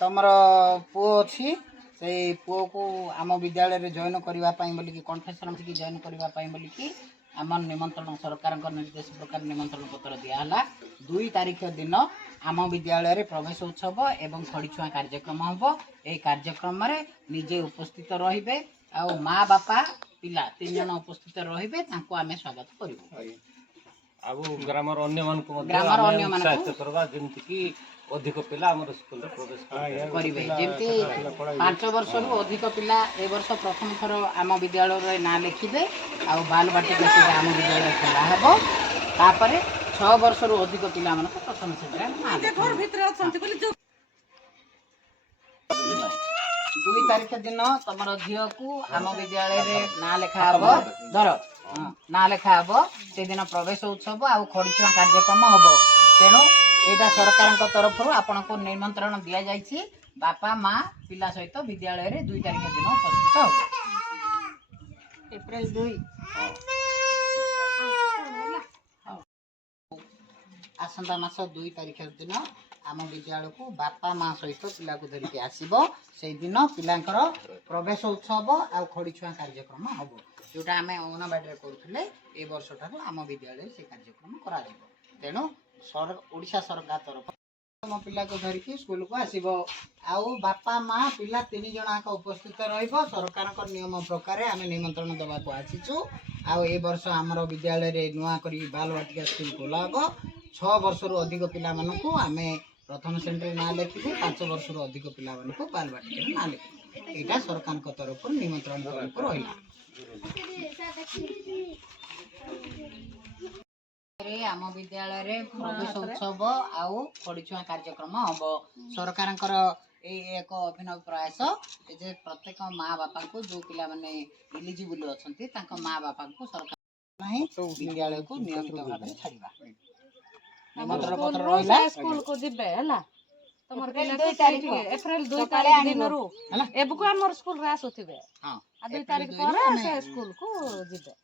ତମର ପୁଅ ଅଛି ସେ ପୁଅକୁ ଆମ ବିଦ୍ୟାଳୟରେ ଜଏନ୍ କରିବା ପାଇଁ ବୋଲିକି କନଫେସନ୍ କି ଜଏନ୍ କରିବା ପାଇଁ ବୋଲିକି ଆମର ନିମନ୍ତ୍ରଣ ସରକାରଙ୍କ ନିର୍ଦ୍ଦେଶ ପ୍ରକାର ନିମନ୍ତ୍ରଣ ପତ୍ର ଦିଆହେଲା। 2 ତାରିଖ ଦିନ ଆମ ବିଦ୍ୟାଳୟରେ ପ୍ରବେଶ ଉତ୍ସବ ଏବଂ ଖଡ଼ିଛୁଆଁ କାର୍ଯ୍ୟକ୍ରମ ହେବ। ଏହି କାର୍ଯ୍ୟକ୍ରମରେ ନିଜେ ଉପସ୍ଥିତ ରହିବେ ଆଉ ମା ବାପା ପିଲା 3 ଜଣ ଉପସ୍ଥିତ ରହିବେ ତାଙ୍କୁ ଆମେ ସ୍ୱାଗତ କରିବୁ। ଆଉ ଗ୍ରାମର ଅନ୍ୟମାନଙ୍କୁ ଯେମିତି କି ଅଧିକ ପିଲା ଆମର ସ୍କୁଲରେ ପ୍ରବେଶ କରିବେ। ଯେମିତି 5 ବର୍ଷରୁ ଅଧିକ ପିଲା ଏ ବର୍ଷ ପ୍ରଥମ ଥର ଆମ ବିଦ୍ୟାଳୟରେ ନାଁ ଲେଖିବେ ଆଉ ବାଲବାଟିକା ସେଟା ଆମ ବିଦ୍ୟାଳୟରେ ଖୋଲା ହେବ। ତାପରେ 6 ବର୍ଷରୁ ଅଧିକ ପିଲାମାନଙ୍କୁ ପ୍ରଥମ ଶ୍ରେଣୀରେ ନାଁ ଲେଖିବେ। 2 ତାରିଖ ଦିନ ତମର ଝିଅକୁ ଆମ ବିଦ୍ୟାଳୟରେ ନାଁ ଲେଖା ହେବ। ନାଁ ଲେଖା ହେବ। ସେଦିନ ପ୍ରବେଶ ଉତ୍ସବ ଆଉ ଖଡ଼ିଛୁଆଁ କାର୍ଯ୍ୟକ୍ରମ ହେବ। ତେଣୁ ଏଇଟା ସରକାରଙ୍କ ତରଫରୁ ଆପଣଙ୍କୁ ନିମନ୍ତ୍ରଣ ଦିଆଯାଇଛି। ବାପା ମା ପିଲା ସହିତ ବିଦ୍ୟାଳୟରେ 2 ତାରିଖ ଦିନ ଉପସ୍ଥିତ ହେବ। ଏପ୍ରିଲ 2 ଆସନ୍ତା ମାସ 2 ତାରିଖ ଦିନ ଆମ ବିଦ୍ୟାଳୟକୁ ବାପା ମା ସହିତ ପିଲାକୁ ଧରିକି ଆସିବ। ସେଇଦିନ ପିଲାଙ୍କର ପ୍ରବେଶ ଉତ୍ସବ ଆଉ ଖଡ଼ିଛୁଆଁ କାର୍ଯ୍ୟକ୍ରମ ହେବ। ଯେଉଁଟା ଆମେ ଅଙ୍ଗନବାଡ଼ିରେ କରୁଥିଲେ ଏ ବର୍ଷଠାରୁ ଆମ ବିଦ୍ୟାଳୟରେ ସେ କାର୍ଯ୍ୟକ୍ରମ କରାଯିବ। ତେଣୁ ଓଡ଼ିଶା ସରକାର ତରଫରୁ ତମ ପିଲାକୁ ଧରିକି ସ୍କୁଲକୁ ଆସିବ। ଆଉ ବାପା ମା ପିଲା 3 ଜଣ ଯାକ ଉପସ୍ଥିତ ରହିବ। ସରକାରଙ୍କ ନିୟମ ପ୍ରକାରେ ଆମେ ନିମନ୍ତ୍ରଣ ଦେବାକୁ ଆସିଛୁ। ଆଉ ଏ ବର୍ଷ ଆମର ବିଦ୍ୟାଳୟରେ ନୂଆ କରି ବାଲବାଟିକା ସ୍କୁଲ ଖୋଲା ହେବ। 6 ବର୍ଷରୁ ଅଧିକ ପିଲାମାନଙ୍କୁ ଆମେ ପ୍ରଥମ ଶ୍ରେଣୀରେ ନାଁ ଲେଖିବୁ। 5 ବର୍ଷରୁ ଅଧିକ ପିଲାମାନଙ୍କୁ ବାଲବାଟିକାରେ ନାଁ ଲେଖିବୁ। ଏଇଟା ସରକାରଙ୍କ ତରଫରୁ ନିମନ୍ତ୍ରଣ ତରଫରୁ ରହିଲା। ଆମ ବିଦ୍ୟାଳୟରେ ପ୍ରବେଶ ଉତ୍ସବ ଆଉ ଖଡ଼ିଛୁଆଁ କାର୍ଯ୍ୟକ୍ରମ ହେବ। ସରକାରଙ୍କର ଏଇ ଏକ ଅଭିନବ ପ୍ରୟାସ ଯେ ପ୍ରତ୍ୟେକ ମା ବାପାଙ୍କୁ ଯେଉଁ ପିଲାମାନେ ଇଲିଜିବୁଲ ଅଛନ୍ତି ତାଙ୍କ ମା ବାପାଙ୍କୁ ସରକାର ନାହିଁ ବିଦ୍ୟାଳୟକୁ ନିୟମିତ ଭାବରେ ଛାଡ଼ିବା। ନିମନ୍ତ୍ରଣ ପତ୍ର ରହିଲା। ସ୍କୁଲକୁ ଯିବେ ହେଲା। ତମର ପିଲା 2 ତାରିଖ ଏପ୍ରିଲ 2 ତାରିଖ ଦିନରୁ ଏବେକୁ ଆମର ସ୍କୁଲରେ ଆସୁଥିବେ। 2 ତାରିଖ ପରେ ସେ ସ୍କୁଲକୁ ଯିବେ।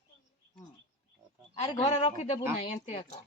ଆରେ ଘରେ ରଖିଦେବୁ ନାହିଁ ଏମିତି ଏକା।